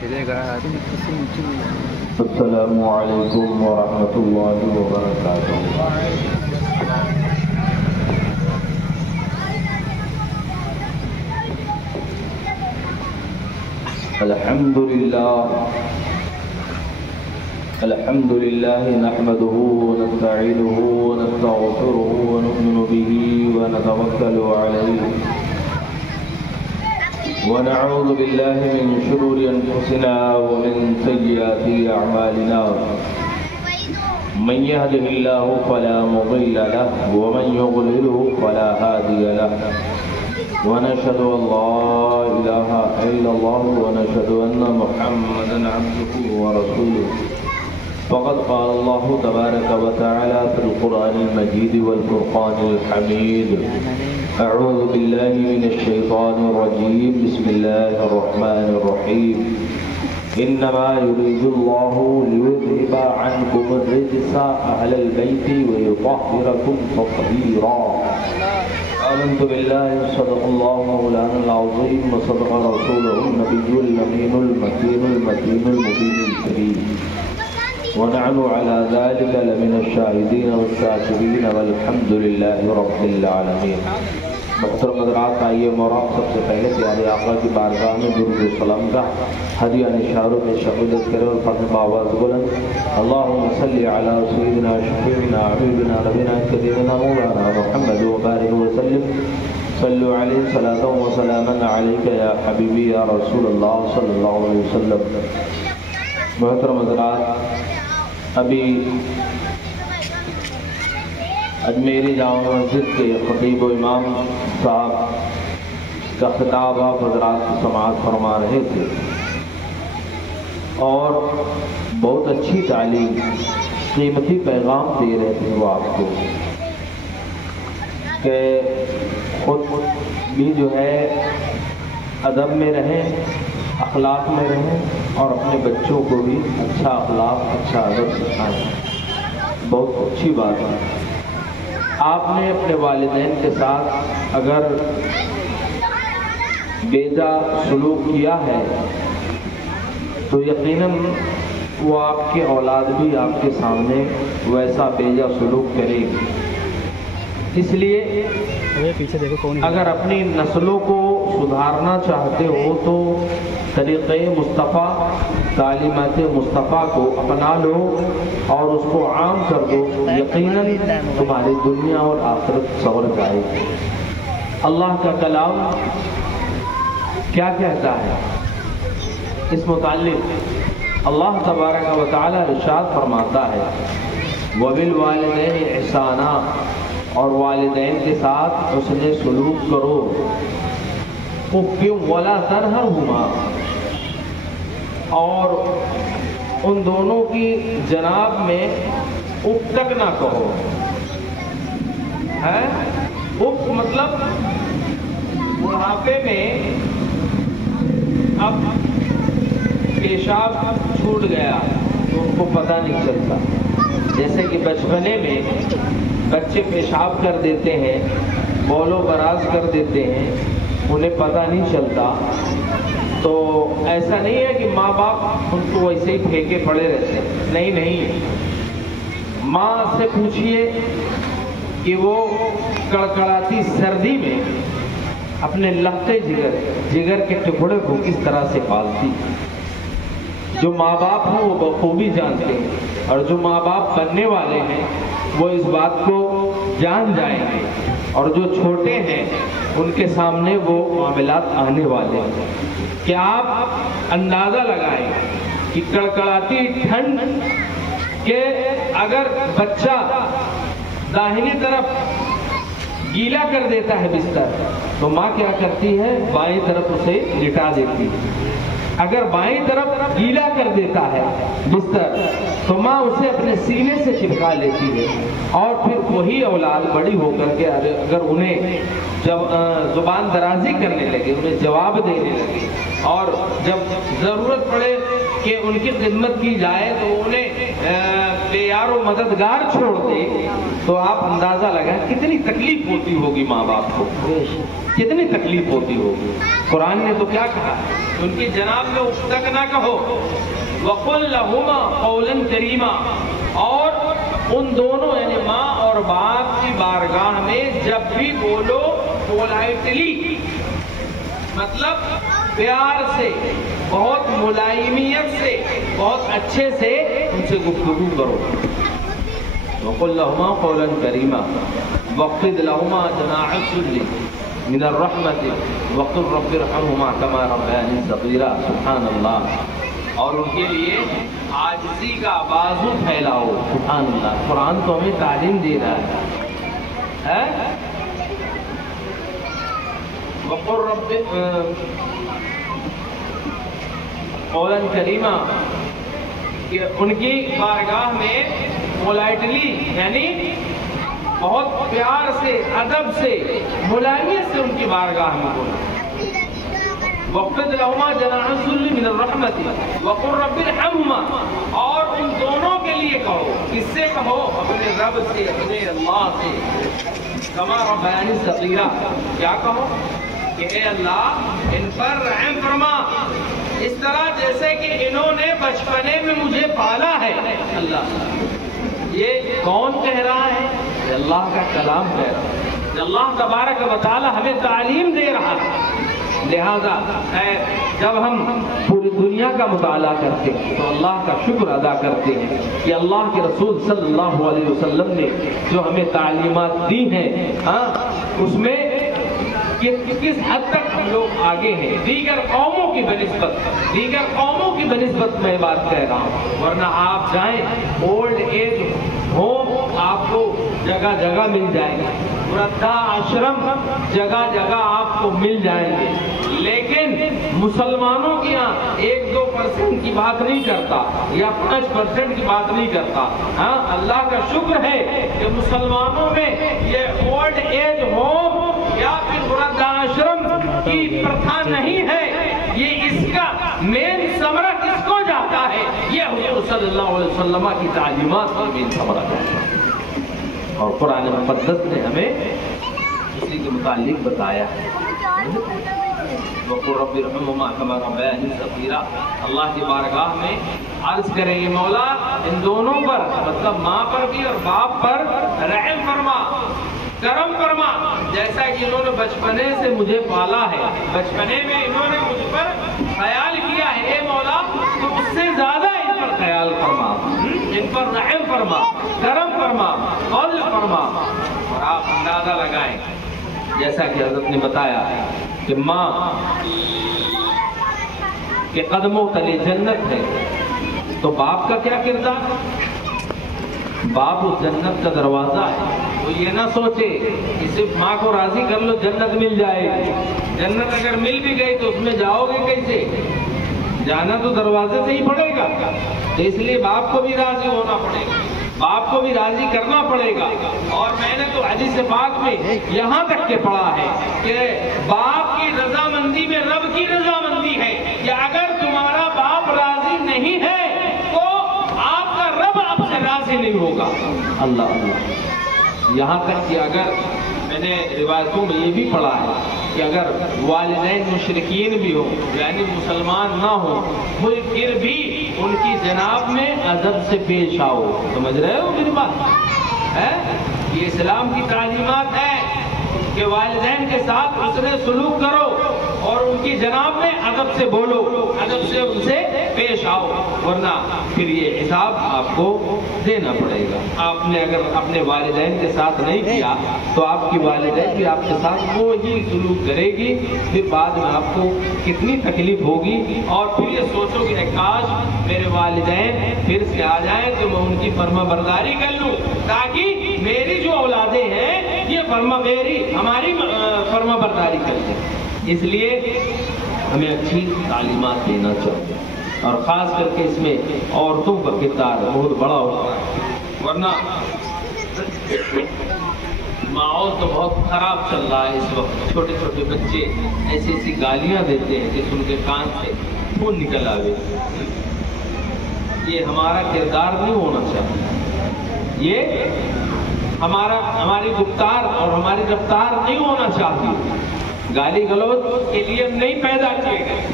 السلام علیکم ورحمۃ اللہ وبرکاتہ۔ الحمد للہ نحمده ونستعینه ونستغفره ونؤمن به ونتوکل علیہ ونعوذ باللہ من شرور انفسنا ومن سیئات اعمالنا من يهده الله فلا مضل له ومن يضلله فلا هادي له ونشهد ان لا اله الا الله ونشهد ان محمدا عبده ورسوله فقد قال الله تبارك وتعالى في القرآن المجيد والفرقان الحميد أعوذ بالله من الشيطان الرجيم بسم الله الرحمن الرحيم إنما يريد الله ليذهب عنكم الرجس أهل البيت ويطهركم تطهيرا آمنت بالله صدق الله مولانا العظيم وصدق رسوله النبي الأمين المكين المتين المبين الكريم ونحن على ذلك لمن الشاهدين والشاكرين والحمد لله رب العالمين۔ محترم حضرات، آئیے موراب سب سے پہلے پیارے آقا کی بارگاہ میں درود و سلام کا ہدیہ نشاروں میں شہادت کرے اور پڑھنے باواز بلند اللہم صلی علی سیدنا شفیعنا حبیبنا نبینا سیدنا مولانا محمد وبارک وسلم صلو علیہ صلاۃ و سلاما علیک یا حبیبی یا رسول اللہ صلی اللہ علیہ وسلم۔ محترم حضرات، ابھی اجمیری جامع مسجد کے خطیب و امام صاحب کا خطاب آپ حضرات کی سماعت فرما رہے تھے اور بہت اچھی تعلیم، قیمتی پیغام دے رہے تھے وہ آپ کو کہ خود بھی جو ہے ادب میں رہیں، اخلاق میں رہیں اور اپنے بچوں کو بھی اچھا اخلاق، اچھا ادب سکھائیں۔ بہت اچھی بات ہے۔ آپ نے اپنے والدین کے ساتھ اگر بیجا سلوک کیا ہے تو یقیناً وہ آپ کے اولاد بھی آپ کے سامنے ویسا بیجا سلوک کرے گی۔ اس لیے اگر اپنی نسلوں کو سدھارنا چاہتے ہو تو طریقہ مصطفیٰ، تعلیمات مصطفیٰ کو اپنا لو اور اس کو عام کر دو، یقیناً تمہاری دنیا اور آخرت سنور جائے گی۔ اللہ کا کلام کیا کہتا ہے اس متعلق؟ اللہ تبارک و تعالی ارشاد فرماتا ہے وَبِالْوَالِدَيْنِ إِحْسَانًا، اور والدین کے ساتھ حسن سلوک کرو، وَلَا تَنْهَرْهُمَا، اور ان دونوں کی جناب میں اف تک نہ کہو۔ اف مطلب بڑھاپے میں اب پیشاب چھوٹ گیا تو ان کو پتہ نہیں چلتا، جیسے کہ بچپنے میں بچے پیشاب کر دیتے ہیں، بول و براز کر دیتے ہیں، انہیں پتہ نہیں چلتا۔ تو ایسا نہیں ہے کہ ماں باپ ان کو ویسے ہی پھینکے پڑے رہتے ہیں، نہیں، ماں سے پوچھئے کہ وہ کڑکڑاتی سردی میں اپنے لگتے جگر کے ٹکڑے کو کس طرح سے پالتی۔ جو ماں باپ ہیں وہ بخوبی جانتے ہیں، اور جو ماں باپ بننے والے ہیں وہ اس بات کو جان جائیں گے، اور جو چھوٹے ہیں ان کے سامنے وہ معاملات آنے والے ہیں کہ آپ اندازہ لگائیں کہ کڑکڑاتی ٹھنڈ کہ اگر بچہ داہنی طرف گیلا کر دیتا ہے بستر تو ماں کیا کرتی ہے؟ بائیں طرف اسے لٹا دیتی ہے۔ اگر بائیں طرف گیلا کر دیتا ہے بستر تو ماں اسے اپنے سینے سے چپکا لیتی ہے، اور پھر وہی اولاد بڑی ہو کر کے اگر انہیں جب زبان درازی کرنے لگے، انہیں جواب دینے لگے، اور جب ضرورت پڑے کہ ان کی خدمت کی جائے تو انہیں بے یار و مددگار چھوڑ دے، تو آپ اندازہ لگائیں کتنی تکلیف ہوتی ہوگی ماں باپ کو، کتنی تکلیف ہوتی ہوگی۔ قرآن نے تو کیا کہا، ان کی جناب میں اس تک نہ کہو، وَقُلْ لَهُمَا قَوْلًا كَرِيمًا، اور ان دونوں یعنی ماں اور باپ کی بارگاہ میں جب بھی بولو پولائٹلی، مطلب پیار سے، بہت ملائمیت سے، بہت اچھے سے ان سے گفتگو کرو۔ وَقُلْ لَهُمَا قَوْلًا كَرِيمًا وَاخْفِضْ لَهُمَا جَنَاحَ الذُّلِّ مِنَ الرَّحْمَةِ وَقُلْ رَبِّ ارْحَمْهُمَا كَمَا رَبَّيَانِي صَغِيرًا۔ سبحان اللہ۔ اور ان کے لیے عاجزی کا بازو پھیلاؤ۔ سبحان اللہ۔ قرآن تو ہمیں تعلیم دے رہا ہے۔ وَقُلْ رَبِّ قولاً کریما، کہ ان کی بارگاہ میں پولائٹلی یعنی بہت پیار سے، ادب سے، ملائمیت سے ان کی بارگاہ میں بولا۔ وَاخْفِضْ لَهُمَا جَنَاحَ الذُّلِّ مِنَ الرَّحْمَةِ وَقُلْ رَبِّ ارْحَمْهُمَا، اور ان دونوں کے لیے کہو، کس سے کہو؟ اپنے رب سے، اپنے اللہ سے، كَمَا رَبَّيَانِي صَغِيرًا، کیا کہو کہ اے اللہ ان پر رحم فرما، اس طرح جیسے کہ انہوں نے بچپنے میں مجھے پالا ہے۔ اللہ، یہ کون کہہ رہا ہے؟ یہ اللہ کا کلام کہہ رہا ہے، اللہ تبارک و تعالی ہمیں تعلیم دے رہا ہے۔ لہذا جب ہم پوری دنیا کا مطالعہ کرتے ہیں تو اللہ کا شکر ادا کرتے ہیں کہ اللہ کے رسول صلی اللہ علیہ وسلم نے جو ہمیں تعلیمات دی ہیں، اس میں کس حد تک ہم لوگ آگے ہیں دیگر قوموں کی بنسبت میں بات کہہ رہا ہوں، ورنہ آپ جائیں اولڈ ایج ہوم آپ کو جگہ جگہ مل جائے گا، وردھا آشرم جگہ جگہ آپ کو مل جائیں گے، لیکن مسلمانوں کی یہاں 1-2% کی بات نہیں کرتا یا 5% کی بات نہیں کرتا۔ ہاں، اللہ کا شکر ہے کہ مسلمانوں میں یہ اولڈ ایج ہوم یا پھر وردھا آشرم کی پرتھا نہیں ہے، یہ اس کا مین ثمرہ کس کو جاتا ہے؟ یہ حضور صلی اللہ علیہ وسلم کی تعلیمات کا مین ثمرہ جاتا ہے، اور قرآن مقدس نے ہمیں اسی کے متعلق بتایا ہے۔ وَقُلْ رَبِّ ارْحَمْهُمَا كَمَا رَبَّيَانِي صَغِيرًا، اللہ کی بارگاہ میں عرض کریں گے مولا ان دونوں پر، مطلب ماں پر بھی اور باپ پر رحم فرما، کرم فرما، جیسا کہ انہوں نے بچپنے سے مجھے پالا ہے، بچپنے میں انہوں نے مجھ پر خیال کیا ہے، اے مولا تو اس سے زیادہ ان پر خیال فرما، ان پر رحم فرما، کرم فرما، فضل فرما۔ اور آپ اندازہ لگائیں جیسا کہ حضرت نے بتایا کہ ماں کے قدموں تلے جنت ہے، تو باپ کا کیا کردار؟ باپ اس جنت کا دروازہ ہے، تو یہ نہ سوچے کہ صرف ماں کو راضی کر لو جنت مل جائے گی، جنت اگر مل بھی گئی تو اس میں جاؤ گے کیسے؟ جانا تو دروازے سے ہی پڑے گا، تو اس لیے باپ کو بھی راضی ہونا پڑے گا، باپ کو بھی راضی کرنا پڑے گا۔ اور میں نے تو حدیث پاک میں یہاں تک کے پڑھا ہے کہ باپ کی رضامندی میں رب کی رضامندی ہے، کہ اگر تمہارا باپ راضی نہیں ہے تو آپ کا رب آپ سے راضی نہیں ہوگا۔ اللہ اللہ، یہاں تک کہ اگر میں نے روایتوں میں یہ بھی پڑھا ہے کہ اگر والدین مشرکین بھی ہوں یعنی مسلمان نہ ہوں، پھر بھی ان کی جناب میں ادب سے پیش آؤ۔ سمجھ رہے ہو میری بات ہے؟ یہ اسلام کی تعلیمات ہے کہ والدین کے ساتھ حسن سلوک کرو اور ان کی جناب میں ادب سے بولو، ادب سے ان سے پیش آؤ، ورنہ پھر یہ حساب آپ کو دینا پڑے گا۔ آپ نے اگر اپنے والدین کے ساتھ نہیں کیا تو آپ کی والدین بھی آپ کے ساتھ وہی سلوک کرے گی، پھر بعد میں آپ کو کتنی تکلیف ہوگی، اور پھر یہ سوچو کہ کاش میرے والدین پھر سے آ جائیں تو میں ان کی فرما برداری کر لوں، تاکہ میری جو اولادیں ہیں یہ ہماری فرما برداری کرتے ہیں۔ اس لیے ہمیں اچھی تعلیمات دینا چاہیے، اور خاص کر کے اس میں عورتوں کا کردار بہت بڑا ہوتا ہے، ورنہ ماحول تو بہت خراب چل رہا ہے اس وقت. چھوٹے چھوٹے بچے ایسی ایسی گالیاں دیتے ہیں کہ ان کے کان سے خون نکل آئے. یہ ہمارا کردار نہیں ہونا چاہیے. یہ ہماری گفتار اور ہماری رفتار نہیں ہونا چاہتی. گالی گلوچ کے لیے ہم نہیں پیدا کیے گئے،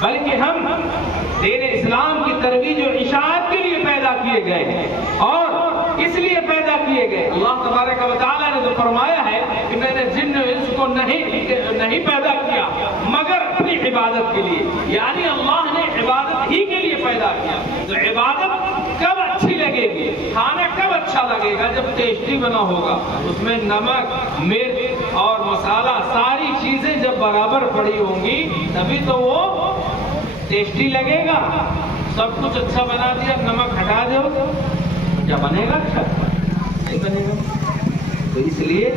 بلکہ ہم دین اسلام کی ترویج اور اشاعت کے لیے پیدا کیے گئے ہیں. اور اس لیے پیدا کیے گئے، اللہ تبارک و تعالیٰ نے تو فرمایا ہے کہ میں نے جن و انس کو نہیں پیدا کیا مگر اپنی عبادت کے لیے. یعنی اللہ نے عبادت ہی کے لیے پیدا کیا. تو عبادت کب اچھی لگے گی، کھانا کب اچھا لگے گا؟ جب ٹیسٹی بنا ہوگا. اس میں نمک، مرچ اور مسالہ ساری چیزیں جب برابر پڑی ہوں گی تبھی تو وہ ٹیسٹی لگے گا. سب کچھ اچھا بنا دیا، نمک ہٹا دو، کیا بنے گا؟ اچھا نہیں بنے گا. تو اس لیے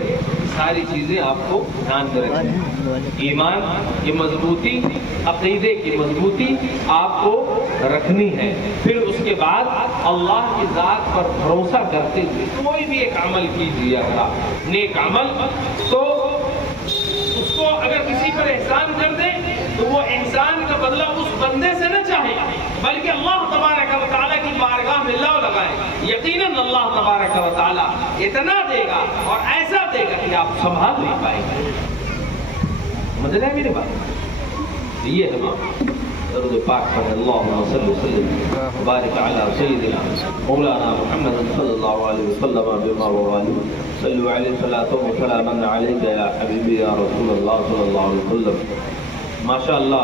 ساری چیزیں آپ کو دھیان میں رکھنی. ایمان کی مضبوطی، عقیدے کی مضبوطی آپ کو رکھنی ہے. پھر اس کے بعد اللہ کی ذات پر بھروسہ کرتے ہوئے کوئی بھی ایک عمل کیجیے گا، نیک عمل، تو اس کو اگر کسی پر احسان کر دیں تو وہ احسان کا بدلہ اس بندے سے نہ چاہے بلکہ اللہ تبارک و تعالیٰ کی بارگاہ میں لاؤ لگائے. یقیناً اللہ تبارک و تعالیٰ اتنا دے گا اور ایسا دے گا کہ آپ سنبھال نہیں پائیں گے. سمجھ رہے ہیں میری بات؟ یہ ہے درود پاک پر اللہم صلی وسلم وبارک علی سیدنا مولانا محمد صلی اللہ علیہ وسلم بما وآلہ صلو علیہ صلاۃ و سلام علیک یا حبیبی یا رسول اللہ صلی اللہ علیہ وسلم. ماشاءاللہ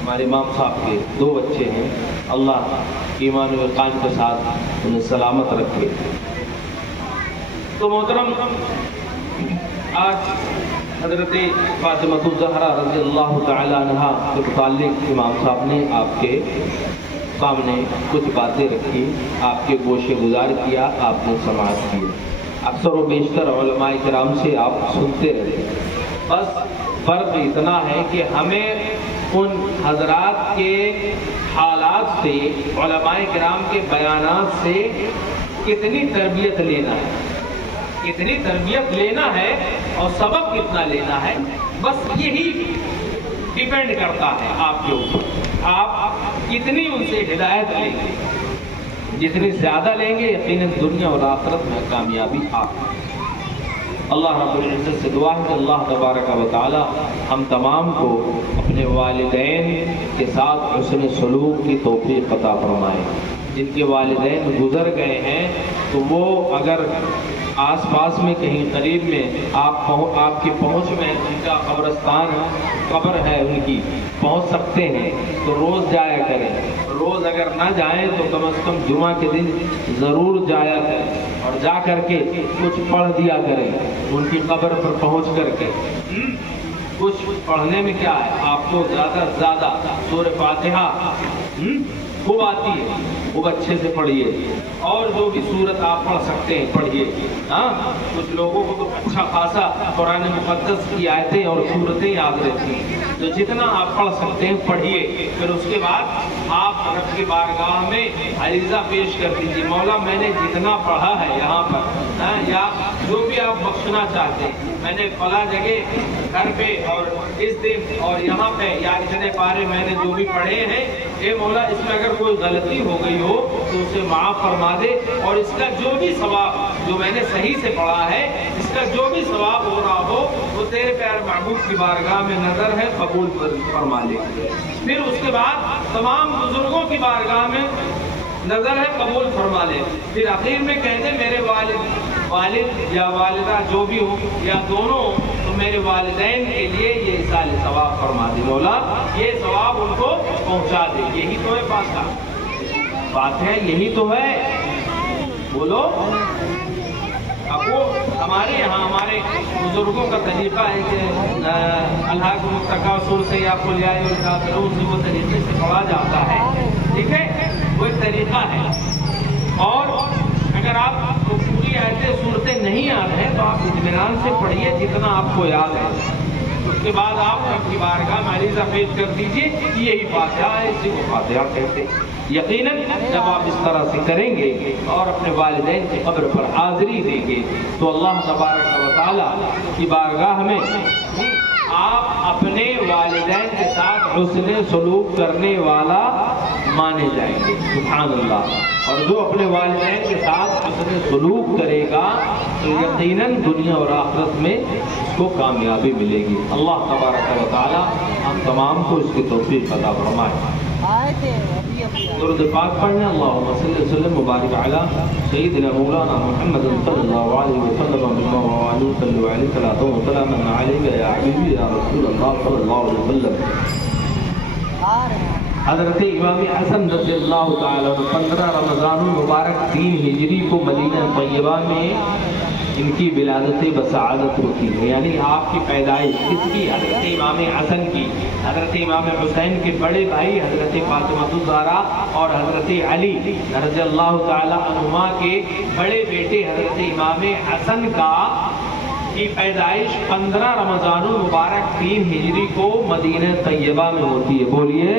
ہمارے امام صاحب کے 2 بچے ہیں. اللہ ایمان و یقین کے ساتھ انہیں سلامت رکھے. تو محترم، آج حضرت فاطمہ الزہرا رضی اللہ تعالی عنہا کے متعلق امام صاحب نے آپ کے سامنے کچھ باتیں رکھی، آپ کے گوشے گزار کیا، آپ نے سماعت کی. اکثر و بیشتر علماء کرام سے آپ سنتے رہے. بس فرق اتنا ہے کہ ہمیں ان حضرات کے حالات سے، علماء کرام کے بیانات سے کتنی تربیت لینا ہے، کتنی تربیت لینا ہے اور سبق کتنا لینا ہے. بس یہی ڈیپینڈ کرتا ہے آپ کے اوپر. آپ کتنی ان سے ہدایت لیں گے. جتنی زیادہ لیں گے یقیناً دنیا اور آخرت میں کامیابی آپ. اللہ رب العزت سے دعا ہے کہ اللہ تبارک و تعالی ہم تمام کو اپنے والدین کے ساتھ حسن سلوک کی توفیق عطا فرمائے. جن کے والدین گزر گئے ہیں تو وہ اگر آس پاس میں کہیں قریب میں آپ کی پہنچ میں ان کا قبرستان، قبر ہے ان کی، پہنچ سکتے ہیں تو روز جایا کریں. روز اگر نہ جائیں تو کم از کم جمعہ کے دن ضرور جایا کریں اور جا کر کے کچھ پڑھ دیا کریں. ان کی قبر پر پہنچ کر کے کچھ پڑھنے میں کیا ہے، آپ کو زیادہ سے زیادہ سورہ فاتحہ خوب آتی ہے، خوب اچھے سے پڑھیے. اور جو بھی سورت آپ پڑھ سکتے ہیں پڑھیے. کچھ لوگوں کو تو اچھا خاصا قرآن مقدس کی آیتیں اور سورتیں یاد رہتی ہیں، تو جتنا آپ پڑھ سکتے ہیں پڑھیے. پھر اس کے بعد آپ رب کی بارگاہ میں عریضہ پیش کر دیجیے، مولا میں نے جتنا پڑھا ہے یہاں پر، یا جو بھی آپ بخشنا چاہتے ہیں، میں نے فلاں جگہ گھر پہ اور اس دن اور یہاں پہ یا اتنے پارے میں نے جو بھی پڑھے ہیں، اے مولا اس میں اگر کوئی غلطی ہو گئی ہو تو اسے معاف فرما دے، اور اس کا جو بھی ثواب جو میں نے صحیح سے پڑھا ہے اس کا جو بھی ثواب ہو رہا ہو وہ تیرے پیارے محبوب کی بارگاہ میں نظر ہے، قبول فرما لے. پھر اس کے بعد تمام بزرگوں کی بارگاہ میں نظر ہے، قبول فرما لے. پھر آخر میں کہتے میرے والد یا والدہ جو بھی ہو یا دونوں، تو میرے والدین کے لیے یہ ایصال ثواب فرما دے مولا، یہ ثواب ان کو پہنچا دے. یہی تو ہے بات ہے، یہی تو ہے. بولو. اب وہ ہمارے یہاں ہمارے بزرگوں کا طریقہ ہے کہ اللہ کو التکاثر سے یا قل یا ایھا الکافرون سے وہ طریقے سے پڑھا جاتا ہے. ٹھیک ہے، وہ ایک طریقہ ہے. اور اگر آپ کو پوری آیتیں صورتیں نہیں یاد ہیں تو آپ اطمینان سے پڑھیے جتنا آپ کو یاد ہے. اس کے بعد آپ رب کی بارگاہ میں عریضہ پیش کر دیجیے. یہی فاتحہ ہے، اسی کو فاتحہ کہتے ہیں. یقیناً جب آپ اس طرح سے کریں گے اور اپنے والدین کی قبر پر حاضری دیں گے تو اللہ تبارک و تعالیٰ کی بارگاہ میں آپ اپنے والدین کے ساتھ حسن سلوک کرنے والا مانے جائیں گے. سبحان اللہ. اور جو اپنے والدین کے ساتھ حسن سلوک کرے گا تو یقیناً دنیا اور آخرت میں اس کو کامیابی ملے گی. اللہ تبارک و تعالیٰ ہم تمام کو اس کی توفیق عطا فرمائے. درود پاک پڑھنے. اللہم صلی وسلم مبارک علی سیدنا مولانا محمد صلی اللہ علیہ وسلم صلی علیہ وسلم علیہ یا حبیبی یا رسول اللہ صلی اللہ علیہ وسلم. حضرت امام حسن رضی اللہ تعالیٰ 15 رمضان المبارک 3 ہجری کو مدینہ طیبہ میں ان کی ولادت بسعادت ہوتی ہے. یعنی آپ کی پیدائش کس کی؟ حضرت امام حسن کی. حضرت امام حسین کے بڑے بھائی حضرت فاطمہ الزہرا اور حضرت علی رضی اللہ تعالی عنہما کے بڑے بیٹے حضرت امام حسن کی پیدائش 15 رمضان المبارک 3 ہجری کو مدینہ طیبہ میں ہوتی ہے. بولیے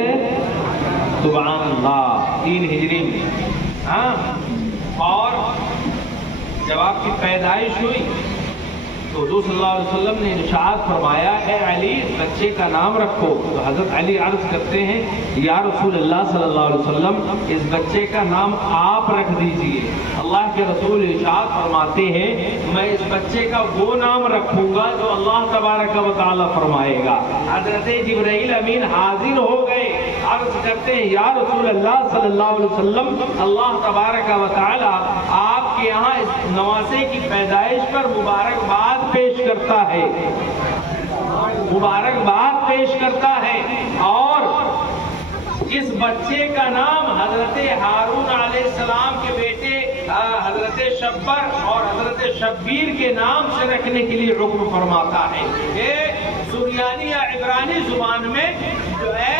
سبحان اللہ. 3 ہجری میں. اور جب آپ کی پیدائش ہوئی تو حضور صلی اللہ علیہ وسلم نے ارشاد فرمایا اے علی اس بچے کا نام رکھو. تو حضرت علی عرض کرتے ہیں یا رسول اللہ صلی اللہ علیہ وسلم اس بچے کا نام آپ رکھ دیجئے. اللہ کے رسول ارشاد فرماتے ہیں میں اس بچے کا وہ نام رکھوں گا جو اللہ تبارک و تعالیٰ فرمائے گا. حضرت جبرائیل امین حاضر ہو گئے. عرض کرتے ہیں یا رسول اللہ صلی اللہ علیہ وسلم اللہ تبارک و تعالیٰ آپ کے یہاں اس نواسے کی پیدائش پر مبارکباد پیش کرتا ہے. مبارکباد پیش کرتا ہے. اور اس بچے کا نام حضرت ہارون علیہ السلام کے بیٹے حضرت شبر اور حضرت شبیر کے نام سے رکھنے کے لیے حکم فرماتا ہے. یہ سریانی یا عبرانی زبان میں جو ہے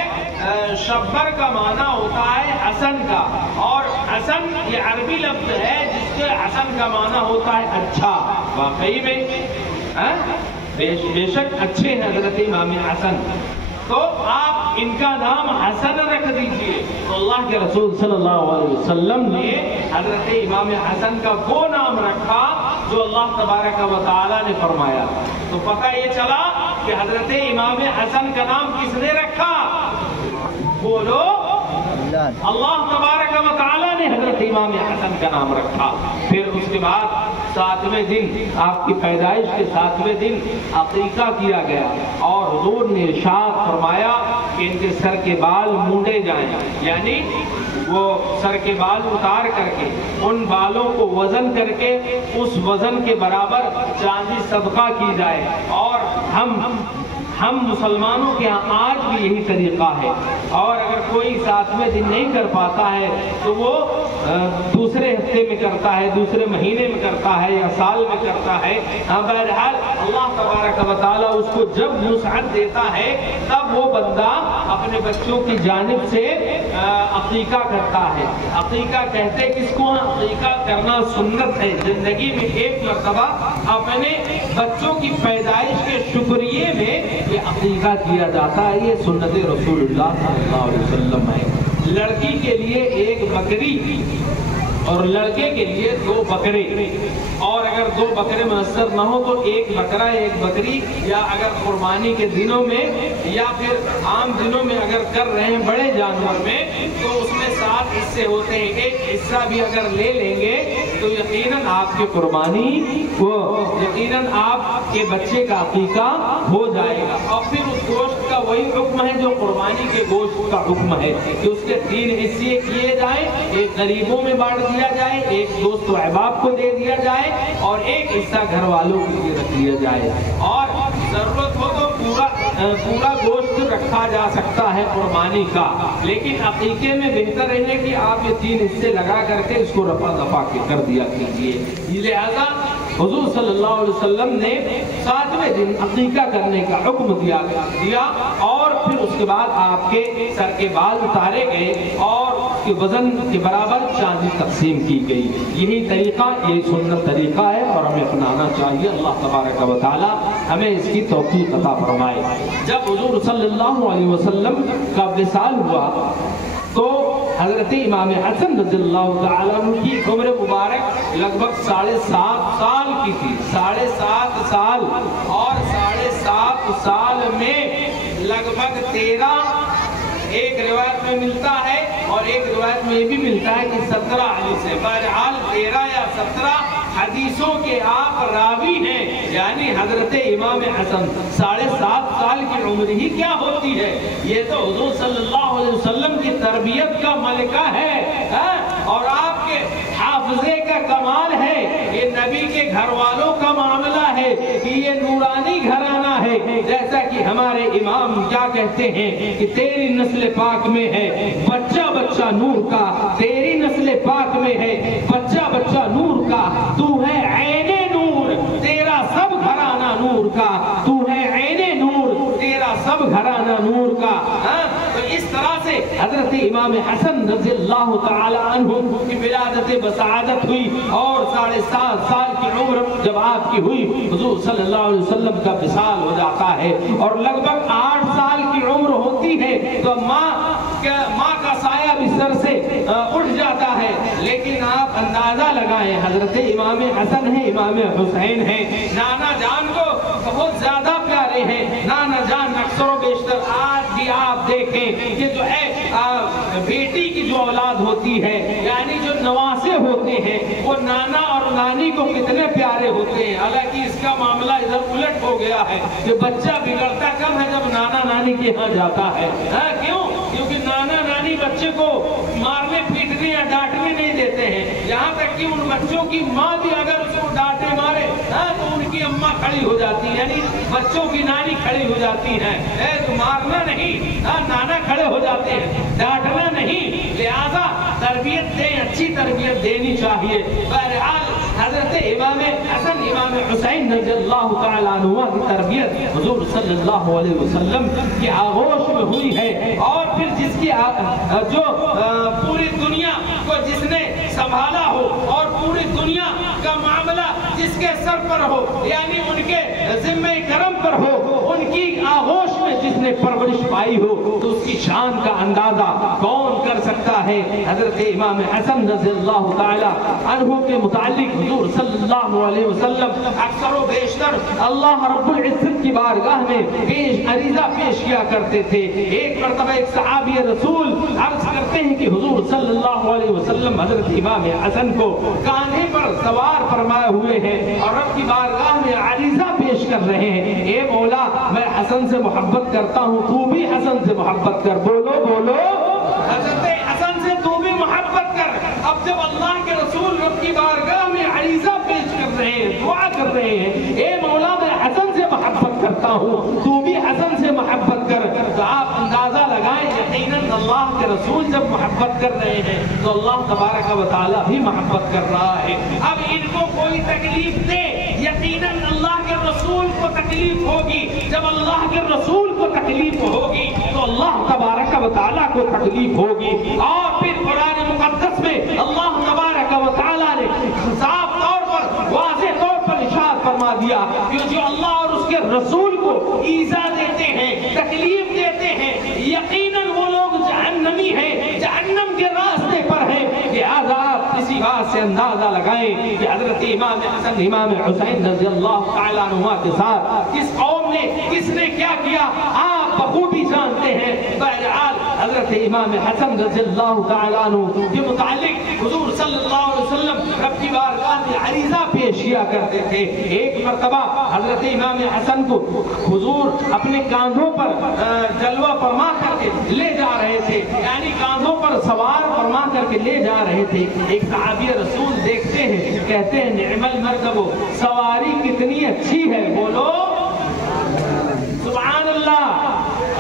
شبر کا معنی ہوتا ہے حسن کا. اور حسن یہ عربی لفظ ہے جس کے حسن کا معنی ہوتا ہے اچھا. واقعی میں بے شک اچھے ہیں حضرت امام حسن. تو آپ ان کا نام حسن رکھ دیجئے. تو اللہ کے رسول صلی اللہ علیہ وسلم نے حضرت امام حسن کا وہ نام رکھا جو اللہ تبارک و تعالیٰ نے فرمایا. تو پتہ یہ چلا کہ حضرت امام حسن کا نام کس نے رکھا؟ بولو اللہ تبارک و تعالیٰ نے حضرت امام حسن کا نام رکھا. پھر اس کے بعد 7ویں دن آپ کی پیدائش کے 7ویں دن عقیقہ کیا گیا اور حضور نے ارشاد فرمایا کہ ان کے سر کے بال مونڈے جائیں. یعنی وہ سر کے بال اتار کر کے ان بالوں کو وزن کر کے اس وزن کے برابر چاندی صدقہ کی جائے. اور ہم مسلمانوں کے ہاں آج بھی یہی طریقہ ہے. اور اگر کوئی 7ویں دن نہیں کر پاتا ہے تو وہ دوسرے ہفتے میں کرتا ہے, دوسرے مہینے میں کرتا ہے یا سال میں کرتا ہے. بہرحال اللہ تبارک و تعالیٰ اس کو جب وسعت دیتا ہے تب وہ بندہ اپنے بچوں کی جانب سے عقیقہ کرتا ہے. عقیقہ کہتے کس کو؟ عقیقہ کرنا سنت ہے. زندگی میں ایک مرتبہ اپنے بچوں کی پیدائش کے شکریے میں یہ عقیقہ کیا جاتا ہے. یہ سنت رسول اللہ صلی اللہ علیہ وسلم ہے. لڑکی کے لیے 1 بکری اور لڑکے کے لیے 2 بکرے. اور اگر 2 بکرے میسر نہ ہو تو 1 بکرا 1 بکری. یا اگر قربانی کے دنوں میں یا پھر عام دنوں میں اگر کر رہے ہیں بڑے جانور میں تو اس میں 7 حصے ہوتے ہیں. 1 حصہ بھی اگر لے لیں گے تو یقیناً آپ کی قربانی یقیناً آپ کے بچے کا عقیقہ ہو جائے گا. اور پھر اس گوشت کا وہی حکم ہے جو قربانی کے گوشت کا حکم ہے کہ اس کے 3 حصے کیے جائیں. 1 غریبوں میں بانٹ دیا جائے, 1 دوست و احباب کو دے دیا جائے اور 1 حصہ گھر والوں کے لیے رکھ دیا جائے. اور ضرورت ہو تو پورا گوشت رکھا جا سکتا ہے قربانی کا. لیکن عقیقے میں بہتر ہے کہ آپ یہ 3 حصے لگا کر کے اس کو رفع دفع کر دیا کیجیے. لہذا حضور صلی اللہ علیہ وسلم نے 7ویں دن عقیقہ کرنے کا حکم دیا اور پھر اس کے بعد آپ کے سر کے بال اتارے گئے اور اس کے وزن کے برابر چاندی تقسیم کی گئی. یہی طریقہ, یہی سنت طریقہ ہے اور ہمیں اپنانا چاہیے. اللہ تبارک و تعالی ہمیں اس کی توفیق عطا فرمائے. جب حضور صلی اللہ علیہ وسلم کا وصال ہوا تو حضرت امام حسن رضی اللہ تعالیٰ عنہ کی عمر مبارک لگ بھگ 7.5 سال کی تھی، 7.5 سال، اور 7.5 سال میں لگ بھگ 13، ایک روایت میں ملتا ہے اور ایک روایت میں یہ بھی ملتا ہے کہ 17 حدیث ہے، بہرحال 13 یا 17 حدیثوں کے آپ راوی ہیں۔ یعنی حضرت امام حسن 7.5 سال کی عمر ہی کیا ہوتی ہے، یہ تو حضور صلی اللہ علیہ وسلم کی تربیت کا ملکہ ہے اور آپ کے حافظے کا کمال ہے، یہ نبی کے گھر والوں کا معاملہ ہے کہ یہ نورانی گھرانہ ہے، جیسا کہ ہمارے امام کیا کہتے ہیں کہ تیری نسل پاک میں ہے بچہ بچہ نور کا، تیری نسل پاک میں ہے بچہ بچہ نور کا، تو ہے عین نور تیرا سب گھرانہ نور کا، تو ہے عین نور تیرا سب گھرانہ نور کا۔ تو اس طرح سے حضرت امام حسن رضی اللہ تعالی عنہ کی ولادت بسعادت ہوئی، اور 7.5 سال کی عمر جب آپ کی ہوئی حضور صلی اللہ علیہ وسلم کا وصال ہو جاتا ہے، اور لگ بھگ 8 سال کی عمر ہوتی ہے تو ماں کا سایہ بھی سر سے اٹھ جاتا ہے، لیکن آپ اندازہ لگائیں حضرت امام حسن ہیں، امام حسین ہیں، نانا جان کو بہت زیادہ پیارے ہیں، نانا جان اکثر و بیشتر آج بھی آپ دیکھیں کہ جو ہے بیٹی کی جو اولاد ہوتی ہے یعنی جو نواسے ہوتے ہیں وہ نانا اور نانی کو کتنے پیارے ہوتے ہیں، حالانکہ اس کا معاملہ ادھر الٹ ہو گیا ہے کہ بچہ بگڑتا کم ہے جب نانا نانی کے ہاں جاتا ہے۔ کیوں؟ کیونکہ نانا نانی بچے کو مارنے پیٹنے یا ڈانٹنے نہیں دیتے ہیں، یہاں تک کہ ان بچوں کی ماں بھی اگر اس کو ڈانٹے مارے تو ان کی اماں کھڑی ہو جاتی ہے، یعنی بچوں کی نانی کھڑی ہو جاتی ہے، تو مارنا نہیں، نانا کھڑے ہو جاتے ہیں، ڈانٹنا نہیں، لہذا تربیت دیں، اچھی تربیت دینی چاہیے۔ بہرحال حضرت امام حسن امام حسین رضی اللہ تعالیٰ عنہ کی تربیت حضور صلی اللہ علیہ وسلم کی آغوش میں ہوئی ہے، اور پھر جس کی جو پوری دنیا کو جس نے سنبھالا ہو اور پوری دنیا کا معاملہ جس کے سر پر ہو یعنی ان کے ذمہ کرم پر ہو، ان کی آغوش میں جس نے پرورش پائی ہو، تو اس کی شان کا اندازہ کون کر سکتا ہے۔ حضرت امام حسن رضی اللہ تعالی عنہ کے متعلق حضور صلی اللہ علیہ وسلم اکثر و بیشتر اللہ رب العزت کی بارگاہ میں عریضہ پیش کیا کرتے تھے۔ ایک مرتبہ ایک صحابی رسول عرض کرتے ہیں کہ حضور صلی اللہ علیہ وسلم حضرت امام حسن کو کاندھے پر سوار فرمائے ہوئے ہیں اور رب کی بارگاہ میں عریضہ پیش کر رہے ہیں، اے مولا میں حسن سے محبت کرتا ہوں، تو بھی حسن سے محبت کر، بولو بولو، حضرت حسن سے تو بھی محبت کر۔ اب جب اللہ کے رسول رب کی بارگاہ میں عریضہ پیش کر رہے ہیں، دعا کر رہے ہیں، اے مولا میں حسن سے محبت کرتا ہوں، تو بھی حسن سے محبت کر، تو آپ اندازہ لگائیں یقیناً اللہ کے رسول جب محبت کر رہے ہیں تو اللہ تبارک و تعالیٰ بھی محبت کر رہا ہے۔ اب ان کو کوئی تکلیف دے یقیناً اللہ کے رسول کو تکلیف ہوگی، جب اللہ کے رسول کو تکلیف ہوگی تو اللہ تبارک و تعالیٰ کو تکلیف ہوگی۔ اور پھر قرآن مقدس میں اللہ تبارک و تعالیٰ نے صاف طور پر واضح طور پر ارشاد فرما دیا کہ جو اللہ اور اس کے رسول کو ایذا دیتے ہیں، تکلیف دیتے ہیں، یقیناً وہ لوگ جہنمی ہیں، جہنم کے راستے پر ہیں۔ لہذا آپ اسی بات سے اندازہ لگائیں کہ حضرت امام حسن امام حسین رضی اللہ تعالیٰ عنہ کے ساتھ کس قوم نے کس نے کیا کیا آپ بخوبی جانتے ہیں۔ بہرحال حضرت امام حسن رضی اللہ تعالیٰ عنہ کے متعلق حضور صلی اللہ علیہ وسلم رب کی بارگاہ میں عریضہ پیش کیا کرتے تھے۔ ایک مرتبہ حضرت امام حسن کو حضور اپنے کاندھوں پر جلوہ فرما کر کے لے جا رہے تھے، یعنی کاندھوں پر سوار فرما کر کے لے جا رہے تھے۔ ایک صحابی رسول دیکھتے ہیں، کہتے ہیں نعم المرکب، سواری کتنی اچھی ہے، بولو سبحان اللہ۔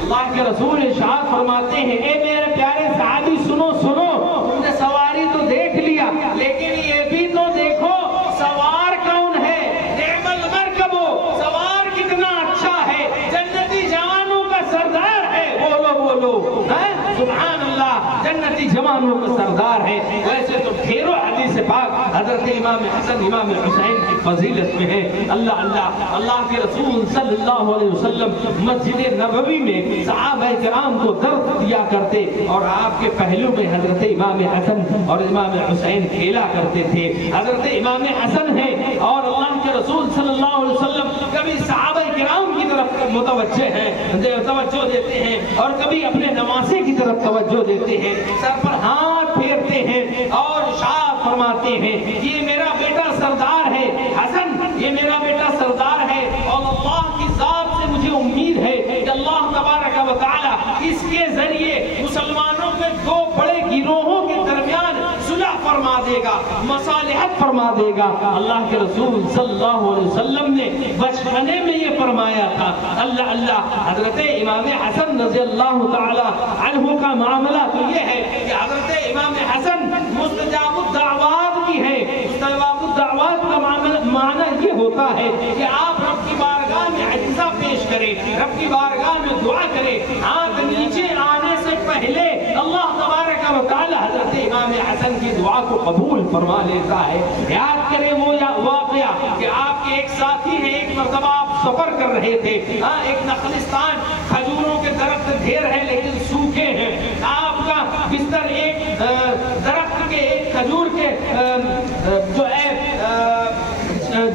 اللہ کے رسول ارشاد فرماتے ہیں اے میرے پیارے صحابی سنو سنو، تم نے سواری تو دیکھ لیا لیکن یہ بھی تو دیکھو سوار کون ہے، نعم المرکب، سوار کتنا اچھا ہے، جنتی جوانوں کا سردار ہے، بولو بولو سبحان اللہ۔ جنتی جوانوں کا سردار ہے۔ ویسے تو ڈھیروں حدیث پاک حضرت امام حسن امام حسین کی فضیلت میں ہے۔ اللہ کے رسول صلی اللہ علیہ وسلم مسجد نبوی میں صحابہ کرام کو درس دیا کرتے اور آپ کے پہلو میں حضرت امام حسن اور امام حسین کھیلا کرتے تھے۔ حضرت امام حسن ہے اور اللہ کے رسول صلی اللہ علیہ وسلم کبھی صحابہ کرام کی طرف متوجہ توجہ دیتے ہیں اور کبھی اپنے نواسے کی طرف توجہ دیتے ہیں، سر پر ہاتھ پھیرتے ہیں اور ارشاد فرماتے ہیں یہ میرا بیٹا سردار ہے حسن، یہ میرا بیٹا سردار ہے اور اللہ کی ذات سے مجھے امید ہے کہ اللہ تبارک و تعالی اس کے ذریعے مسلمانوں کے دو بڑے گروہوں کے درمیان صلح فرما دے گا، مصالحت فرما دے گا۔ اللہ کے رسول صلی اللہ علیہ وسلم نے بچپنے میں یہ فرمایا تھا۔ اللہ حضرت امام حسن رضی اللہ تعالی عنہ کا معاملہ تو یہ ہے کہ حضرت امام حسن مستجاب الدعوات کی ہے۔ مستجاب الدعوات کا معنی یہ ہوتا ہے کہ آپ رب کی بارگاہ میں عجزہ پیش کریں، رب کی بارگاہ میں دعا کریں، ہاتھ نیچے آنے سے پہلے اللہ تبارک و تعالی حضرت امام حسن کی دعا کو قبول فرما لیتا ہے۔ یاد کریں وہ واقعہ کہ آپ کے ایک ساتھی ہیں، ایک مرتبہ آپ سفر کر رہے تھے، ایک نخلستان کھجوروں کے درخت ڈھیر ہے لیکن سوکھے ہیں، آپ کا بستر ایک درخت کے ایک کھجور کے جو ہے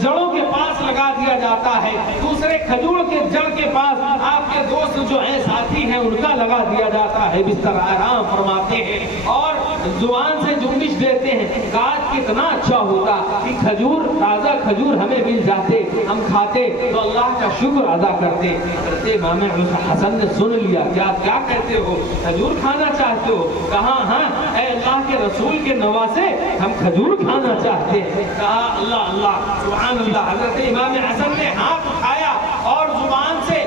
جڑوں کے پاس لگا دیا جاتا ہے، دوسرے کھجور کے جڑ کے پاس آپ کے دوست جو ہیں ساتھی ہیں ان کا لگا دیا جاتا ہے، بستر آرام فرماتے ہیں اور زبان سے جنبش دیتے ہیں۔ کاش کتنا اچھا ہوتا کہ کھجور تازہ کھجور ہمیں مل جاتے، ہم کھاتے تو اللہ کا شکر ادا کرتے۔ حضرت امام حسن نے سن لیا، کیا کہتے ہو، کھجور کھانا چاہتے ہو؟ کہا ہاں اے اللہ کے رسول کے نواسے ہم کھجور کھانا چاہتے ہیں۔ کہا اللہ سبحان اللہ۔ حضرت امام حسن نے ہاتھ اٹھایا اور زبان سے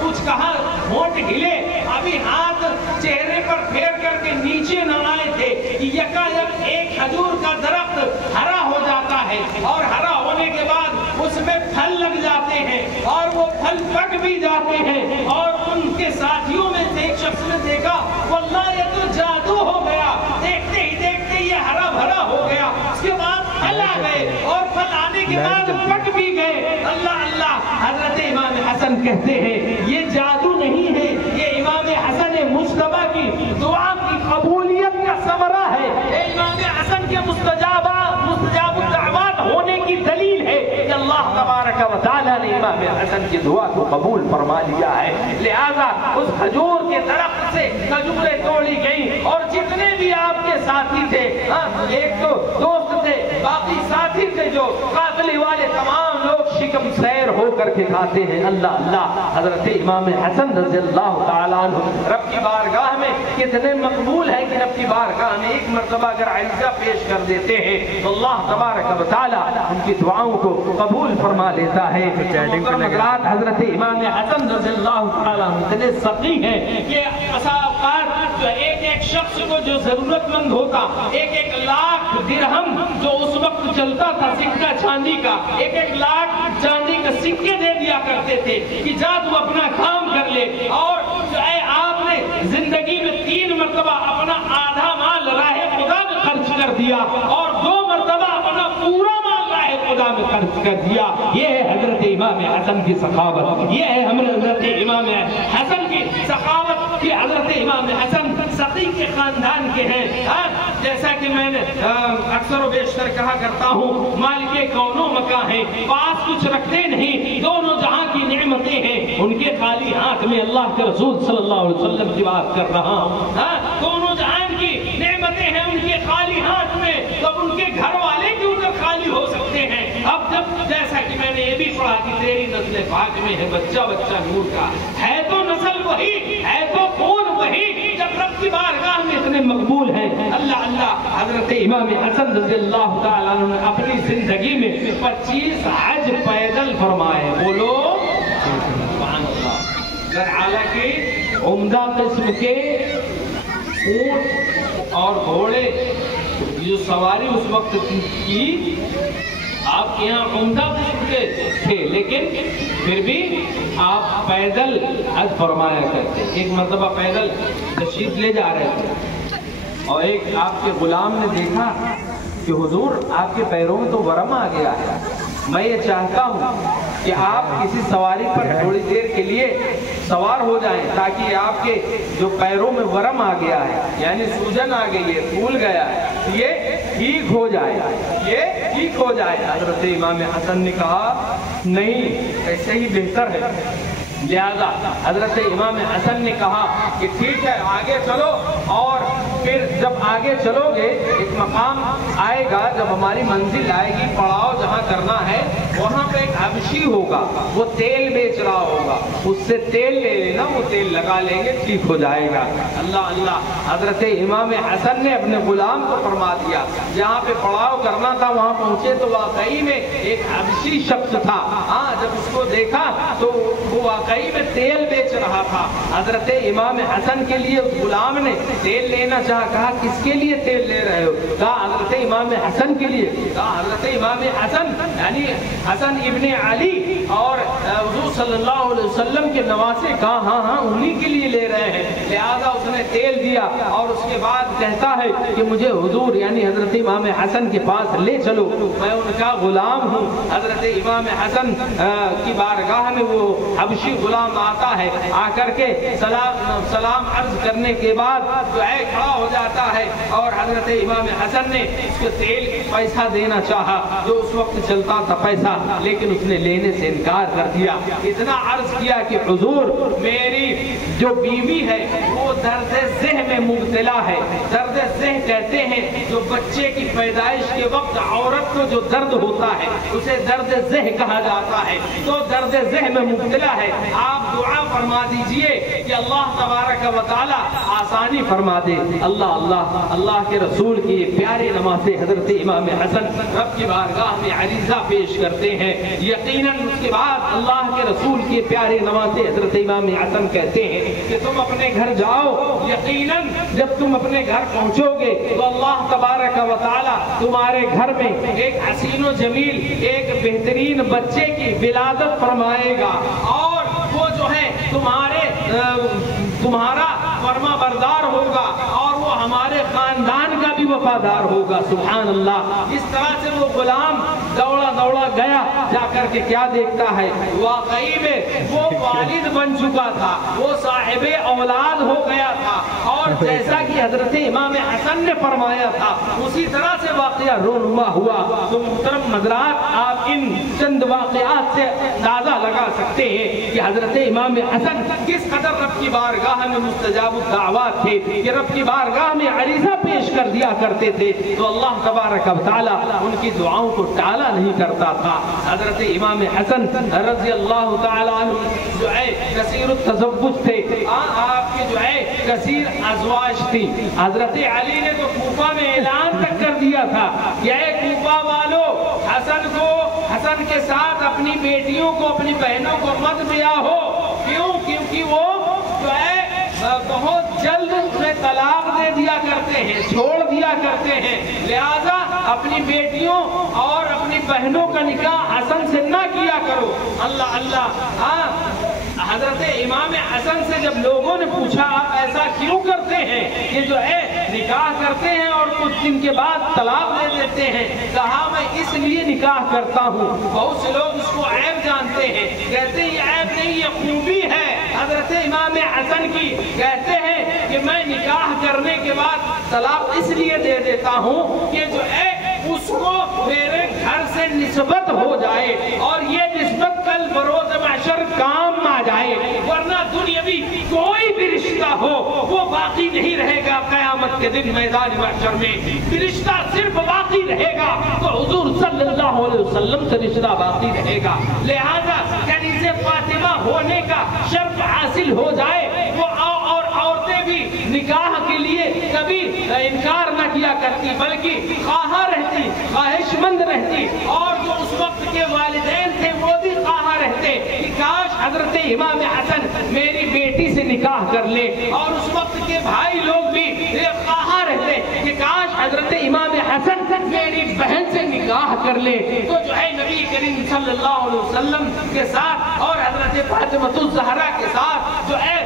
کچھ کہا، ہونٹ ہلے، ابھی ہاتھ چہرے پر پھیر کر کے نیچے نہ آئے تھے کہ یکایک ایک کھجور کا درخت ہرا ہو جاتا ہے اور ہرا ہونے کے بعد اس میں پھل لگ جاتے ہیں اور وہ پھل پک بھی جاتے ہیں اور ان کے ساتھیوں میں سے ایک شخص نے دیکھا واللہ یہ تو جادو ہو گیا، دیکھتے ہی دیکھتے یہ ہرا بھرا ہو گیا، اس کے بعد پھل آ گئے اور پھل آنے کے بعد پک بھی گئے۔ اللہ حضرت امام حسن کہتے ہیں یہ جادو نہیں ہے، یہ امام حسن مجتبی کی دعا کی قبولیت کا ثمرہ ہے۔ امام حسن کے مستجاب الدعوات ہونے کی دلیل ہے کہ اللہ تبارک و تعالیٰ نے امام حسن کی دعا کو قبول فرما لیا ہے۔ لہذا اس کھجور کے درخت سے کھجوریں توڑی گئیں اور جتنے بھی آپ کے ساتھی تھے، ایک تو دوست تھے، باقی ساتھی تھے جو قافلے والے، تمام لوگ شکم سیر ہو کر کے کھاتے ہیں۔ اللہ حضرت امام حسن رضی اللہ تعالیٰ عنہ رب کی بارگاہ میں کتنے مقبول ہے کہ رب کی بارگاہ میں ایک مرتبہ اگر عجزہ پیش کر دیتے ہیں تو اللہ تبارک و تعالیٰ ان کی دعاؤں کو قبول فرما لیتا ہے۔ حضرت امام حسن رضی اللہ تعالیٰ عنہ اتنے سخی ہیں کہ اوقات جو ایک شخص کو جو ضرورت مند ہوتا، ایک لاکھ درہم جو اس وقت چلتا تھا سکہ چاندی کا، ایک لاکھ چاندی کا سکے دے دیا کرتے تھے کہ جا تو اپنا کام کر لے، اور آپ نے زندگی میں 3 مرتبہ اپنا آدھا مال راہ خدا میں خرچ کر دیا اور 2 مرتبہ اپنا پورا مال راہ خدا میں خرچ کر دیا۔ یہ ہے حضرت امام حسن کی سخاوت، یہ ہے حضرت امام حسن کی سخاوت کہ حضرت امام حسن سخی کے خاندان کے ہیں۔ جیسا کہ میں نے اکثر و بیشتر کہا کرتا ہوں، مالک کونوں مکاں ہیں، پاس کچھ رکھتے نہیں، دونوں جہاں کی نعمتیں ہیں ان کے خالی ہاتھ میں اللہ کے رسول صلی اللہ علیہ وسلم کی بات کر رہا ہوں۔ دونوں جہان کی نعمتیں ہیں ان کے خالی ہاتھ میں، تب ان کے گھر والے کیوں کر خالی ہو سکتے ہیں؟ اب جب جیسا کہ میں نے یہ بھی پڑھا کہ تیری نسل پاک میں ہے بچہ بچہ نور کا، ہے تو نسل وہی، ہے تو خون وہی، جب رب کی بارگاہ میں اتنے مقبول ہیں۔ اللہ حضرت امام حسن رضی اللہ تعالیٰ عنہ نے اپنی زندگی میں 25 حج پیدل فرمائے۔ بولو سبحان اللہ۔ حالانکہ عمدہ قسم کے اونٹ اور گھوڑے جو سواری اس وقت کی آپ کے یہاں عمدہ قسم کے تھے، لیکن پھر بھی آپ پیدل حج فرمایا کرتے۔ ایک مرتبہ پیدل تشریف لے جا رہے تھے، اور ایک آپ کے غلام نے دیکھا کہ حضور آپ کے پیروں میں تو ورم آ گیا ہے، میں یہ چاہتا ہوں کہ آپ کسی سواری پر تھوڑی دیر کے لیے سوار ہو جائیں تاکہ آپ کے جو پیروں میں ورم آ گیا ہے، یعنی سوجن آ گئی ہے، پھول گیا ہے، یہ ٹھیک ہو جائے، یہ ٹھیک ہو جائے۔ حضرت امام حسن نے کہا نہیں، ایسے ہی بہتر ہے۔ لہذا حضرت امام حسن نے کہا کہ ٹھیک ہے آگے چلو، اور پھر جب آگے چلو گے ایک مقام آئے گا، جب ہماری منزل آئے گی، پڑاؤ جہاں کرنا ہے وہاں پہ ایک حبشی ہوگا، وہ تیل بیچ رہا ہوگا، اس سے تیل لے لینا، وہ تیل لگا لیں گے، ٹھیک ہو جائے گا۔ اللہ اللہ، حضرت امام حسن نے اپنے غلام کو فرما دیا۔ جہاں پہ پڑاؤ کرنا تھا وہاں پہنچے تو واقعی میں ایک حبشی شخص تھا، جب اس کو دیکھا تو وہ واقعی میں تیل بیچ رہا تھا۔ حضرت امام حسن کے لیے اس غلام نے تیل لینا چاہا، کہا کس کے لیے تیل لے رہے ہو؟ کہا حضرت امام حسن کے لیے۔ کہا حضرت امام حسن یعنی حسن ابن علی اور حضور صلی اللہ علیہ وسلم کے نواسے؟ کہا ہاں ہاں انہی کے لیے لے رہے ہیں۔ لہذا اس نے تیل دیا اور اس کے بعد کہتا ہے کہ مجھے حضور یعنی حضرت امام حسن کے پاس لے چلو، میں ان کا غلام ہوں۔ حضرت امام حسن کی بارگاہ میں وہ حبشی غلام آتا ہے، آ کر کے سلام عرض کرنے کے بعد جو ہے کھڑا ہو جاتا ہے، اور حضرت امام حسن نے اس کو تیل پیسہ دینا چاہا جو اس وقت چلتا تھا پیسہ، لیکن اس نے لینے سے انکار کر دیا۔ اتنا عرض کیا کہ حضور میری جو بیوی ہے وہ درد ذہ میں مبتلا ہے۔ درد ذہ کہتے ہیں جو بچے کی پیدائش کے وقت عورت کو جو درد ہوتا ہے اسے درد ذہ کہا جاتا ہے، تو درد ذہ میں مبتلا ہے۔ آپ دعا فرما دیجئے کہ اللہ تبارک و تعالی آسانی فرما دے۔ اللہ اللہ، اللہ کے رسول کی پیارے نمازیں حضرت امام حسن رب کی بارگاہ میں عریضہ پیش کرتے ہیں۔ یقیناً اس کے بعد اللہ کے رسول کی پیارے نمازیں حضرت امام حسن کہتے ہیں کہ تم اپنے گھر جاؤ، یقیناً جب تم اپنے گھر پہنچو گے تو اللہ تبارک و تعالی تمہارے گھر میں ایک حسین و جمیل، ایک بہترین بچے کی ولادت فرمائے گا، اور وہ جو ہے تمہارا فرما بردار ہوگا، اور وہ ہمارے خاندان کا بھی وفادار ہوگا۔ سبحان اللہ۔ اس طرح سے وہ غلام دوڑا دوڑا گیا، جا کر کے کیا دیکھتا ہے، واقعی میں وہ والد بن چکا تھا، وہ صاحب اولاد ہو گیا تھا، اور جیسا کہ حضرت امام حسن نے فرمایا تھا اسی طرح سے واقعہ رونما ہوا۔ تو محترم حضرات، آپ ان چند واقعات سے اندازہ لگا سکتے ہیں کہ حضرت امام حسن کس قدر رب کی بارگاہ میں مستجاب الدعوات تھے، کہ رب کی بارگاہ میں عریضہ پیش کر دیا کرتے تھے تو اللہ تبارک و تعالی ان کی دعاؤں کو ٹالا نہیں کرتا تھا۔ حضرت امام حسن رضی اللہ تعالی عنہ جو ہے کثیر التزوج تھے، آپ کے جو ہے کثیر ازواج تھی۔ حضرت علی نے تو کوفہ میں اعلان تک کر دیا تھا کہ اے کوفہ والو، حسن کے ساتھ اپنی بیٹیوں کو، اپنی بہنوں کو مت بیاہ ہو۔ کیوں؟ کیونکہ وہ جو ہے بہت جلد انہیں طلاق دے دیا کرتے ہیں، چھوڑ دیا کرتے ہیں، لہذا اپنی بیٹیوں اور اپنی بہنوں کا نکاح حسن سے نہ کیا کرو۔ اللہ اللہ۔ حضرت امام حسن سے جب لوگوں نے پوچھا آپ ایسا کیوں کرتے ہیں، یہ جو ہے نکاح کرتے ہیں اور کچھ دن کے بعد طلاق دے دیتے ہیں، کہا میں اس لیے نکاح کرتا ہوں۔ بہت سے لوگ اس کو عیب جانتے ہیں، کہتے ہیں یہ عیب نہیں، یہ خوبی ہے حضرت امام حسن کی۔ کہتے ہیں کہ میں نکاح کرنے کے بعد طلاق اس لیے دے دیتا ہوں کہ جو ہے اس کو میرے گھر سے نسبت ہو جائے، اور یہ نسبت کل بروز محشر کام آ جائے، ورنہ دنیاوی کوئی بھی رشتہ ہو وہ باقی نہیں رہے گا قیامت کے دن میدان محشر میں۔ رشتہ صرف باقی رہے گا تو حضور صلی اللہ علیہ وسلم سے رشتہ باقی رہے گا۔ لہذا کنیز فاطمہ ہونے کا شرف حاصل ہو جائے، وہ اور عورتیں بھی نکاح کے لیے کبھی انکار نہ کیا کرتی، بلکہ خواہاں رہتی، خواہش مند رہتی، اور جو اس وقت کے والدین تھے وہ بھی خواہاں رہتے کہ کاش حضرت امام حسن میری بیٹی سے نکاح کر لے، اور اس وقت کے بھائی لوگ بھی خواہاں رہتے کہ کاش حضرت امام حسن میری بہن سے نکاح کر لے۔ تو جو ہے نبی کریم صلی اللہ علیہ وسلم کے ساتھ اور حضرت فاطمہ الزہرا کے ساتھ جو ہے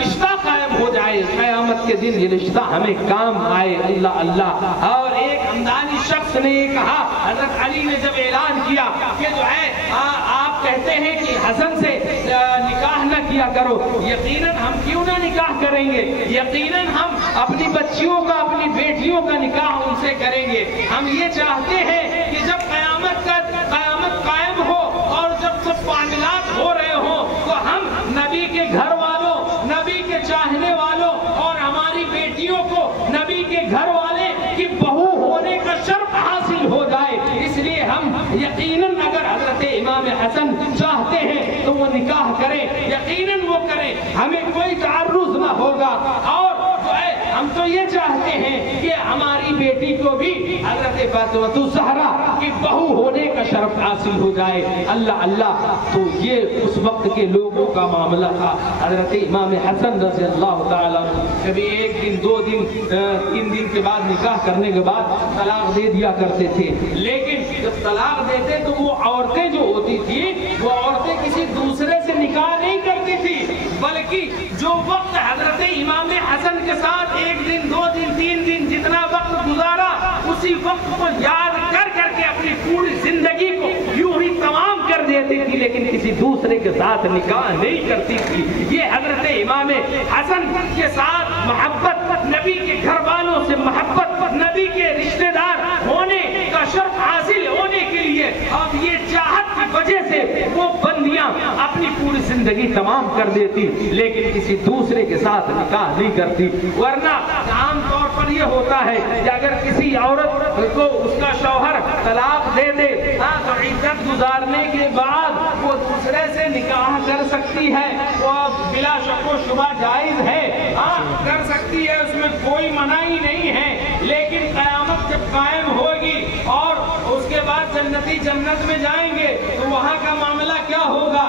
رشتہ قائم ہو جائے جائے قیامت کے دن یہ رشتہ ہمیں کام آئے. اللہ اللہ. اور ایک ہمدانی شخص نے یہ کہا, حضرت علی نے جب اعلان کیا کہ جو ہے آپ کہتے ہیں کہ حسن سے نکاح نہ کیا کرو, یقیناً ہم کیوں نہ نکاح کریں گے, یقیناً ہم اپنی بچیوں کا, اپنی بیٹیوں کا نکاح ان سے کریں گے. ہم یہ چاہتے ہیں کہ جب قیامت قائم ہو اور جب سب معاملات ہو رہے ہوں تو ہم نبی کے گھر والوں, نبی کے چاہنے والوں اور ہماری بیٹیوں کو نبی کے گھر والے کی بہو ہونے کا شرف حاصل ہو جائے. اس لیے ہم یقیناً اگر حضرت امام حسن چاہتے ہیں تو وہ نکاح کریں, یقیناً وہ کریں, ہمیں کوئی تعرض نہ ہوگا. اور ہم تو یہ چاہتے ہیں کہ ہماری بیٹی کو بھی حضرت فاطمہ الزہرا کی بہو ہونے کا شرف حاصل ہو جائے. اللہ اللہ. تو یہ اس وقت کے لوگوں کا معاملہ تھا. حضرت امام حسن رضی اللہ تعالیٰ کبھی ایک دن, 2 دن, 3 دن کے بعد نکاح کرنے کے بعد طلاق دے دیا کرتے تھے. لیکن جب طلاق دیتے تو وہ عورتیں جو ہوتی تھی وہ عورتیں کسی دوسرے سے نکاح نہیں کرتی تھی, بلکہ جو وقت حضرت امام حسن کے ساتھ 1 دن, 2 دن, 3 دن جتنا وقت گزارا اسی وقت کو یاد کر کر کے اپنی پوری زندگی کو یوں ہی تمام کر دیتی تھی, لیکن کسی دوسرے کے ساتھ نکاح نہیں کرتی تھی. یہ حضرت امام حسن کے ساتھ محبت, نبی کے گھر والوں سے محبت, نبی کے رشتہ دار ہونے کا شرف حاصل ہونے کے لیے اب یہ چاہت کی وجہ سے وہ بندیاں اپنی پوری زندگی تمام کر دیتی, لیکن کسی دوسرے کے ساتھ نکاح نہیں کرتی. ورنہ عام طور پر یہ ہوتا ہے کہ اگر کسی عورت کو اس کا شوہر طلاق دے دے تو عدت گزارنے کے بعد وہ دوسرے سے نکاح کر سکتی ہے, وہ بلا شک و شبہ جائز ہے, کر سکتی ہے, اس میں کوئی منائی نہیں ہے. لیکن قیامت جب قائم ہوگی اور اس کے بعد جنتی جنت میں جائیں گے تو وہاں کا معاملہ کیا ہوگا؟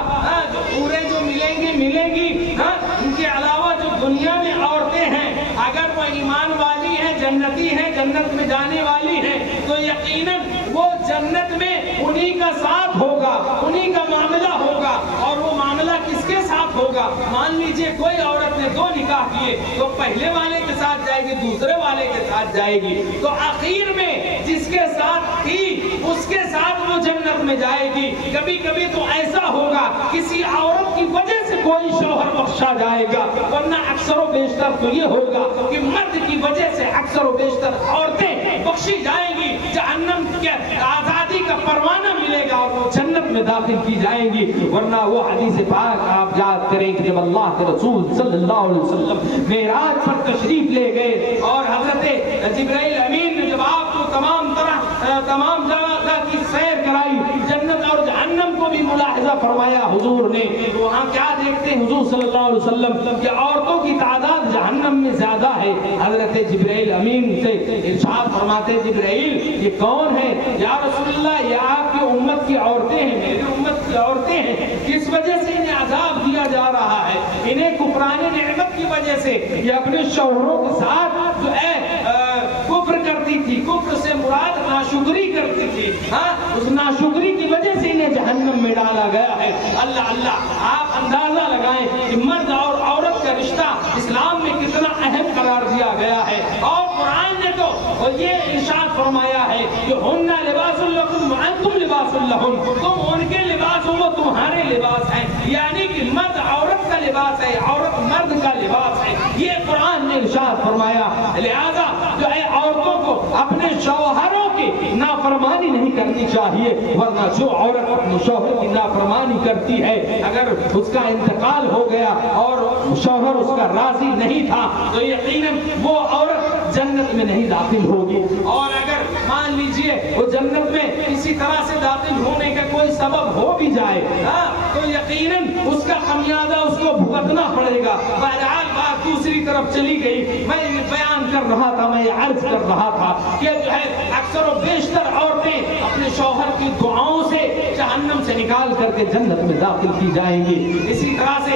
جو عورتیں جو ملیں گی ان کے علاوہ جو دنیا میں عورتیں ہیں اگر وہ ایمان والی ہیں, جنتی ہیں, جنت میں جانے والی ہیں تو یقیناً وہ جنت میں انہی کا ساتھ ہوگا, انہی کا معاملہ ہوگا. اور وہ معاملہ کس کے ساتھ ہوگا؟ مان لیجئے کوئی عورت نے 2 نکاح کیے تو پہلے والے کے ساتھ جائے گی, دوسرے والے کے ساتھ جائے گی, تو آخر میں جس کے ساتھ تھی اس کے ساتھ وہ جنت میں جائے گی. کبھی کبھی تو ایسا ہوگا کسی عورت کی وجہ سے کوئی شوہر بخشا جائے گا, ورنہ اکثر و بیشتر تو یہ ہوگا کہ مرد کی وجہ سے اکثر و بیشتر عورتیں بخشی جائیں گی, جہنم کے آزادی کا پروانہ ملے گا اور وہ جنت میں داخل کی جائیں گی. ورنہ وہ حدیث پاک آپ یاد کریں کہ جب اللہ کے رسول صلی اللہ علیہ وسلم معراج پر تشریف لے گئے اور حضرت جبرائیل امین نے جب آپ کو تمام جگہ کی سیر کرائی, جنت اور جہنم کو بھی ملاحظہ فرمایا حضور نے, تو وہاں کیا دیکھتے ہیں حضور صلی اللہ علیہ وسلم کہ عورتوں کی تعداد جہنم میں زیادہ ہے. حضرت جبرائیل امین سے ارشاد فرماتے, جبرائیل یہ کون ہے؟ یا رسول اللہ یہ آپ کی امت کی عورتیں ہیں, میری امت کی عورتیں ہیں, کس وجہ سے انہیں عذاب دیا جا رہا ہے؟ انہیں کفران نعمت کی وجہ سے یہ اپنے شوہروں کے ساتھ جو ہے کفر کرتی تھی, کفر سے مراد ناشکری کرتی تھی, اس ناشکری کی وجہ سے انہیں جہنم میں ڈالا گیا ہے. اللہ اللہ. آپ اندازہ لگائیں کہ مرد اور عورت کا رشتہ اسلام میں کتنا اہم قرار دیا گیا ہے, اور قرآن نے تو یہ ارشاد فرمایا ہے کہ ہن لباس لکم وانتم لباس لہن, تم ان کے لباس ہو وہ تمہارے لباس ہیں, یعنی کہ مرد عورت کا لباس ہے, عورت مرد کا لباس ہے, یہ قرآن نے ارشاد فرمایا. لہذا جو ہے عورتوں کو اپنے شوہروں کی نافرمانی نہیں کرنی چاہیے, ورنہ جو عورت اپنے شوہر کی نافرمانی کرتی ہے اگر اس کا انتقال ہو گیا اور شوہر اس کا راضی نہیں تھا تو یقیناً وہ عورت جنت میں نہیں داخل ہوگی. اور اگر مان لیجئے وہ جنت میں کسی طرح سے داخل ہونے کا کوئی سبب ہو بھی جائے تو یقیناً اس کا خمیازہ اس کو بھگتنا پڑے گا. بہرحال بات دوسری طرف چلی گئی. میں یہ بیان کر رہا تھا, میں یہ عرض کر رہا تھا کہ جو ہے اکثر و بیشتر عورتیں اپنے شوہر کی دعاؤں سے جہنم سے نکال کر کے جنت میں داخل کی جائیں گی. اسی طرح سے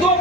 2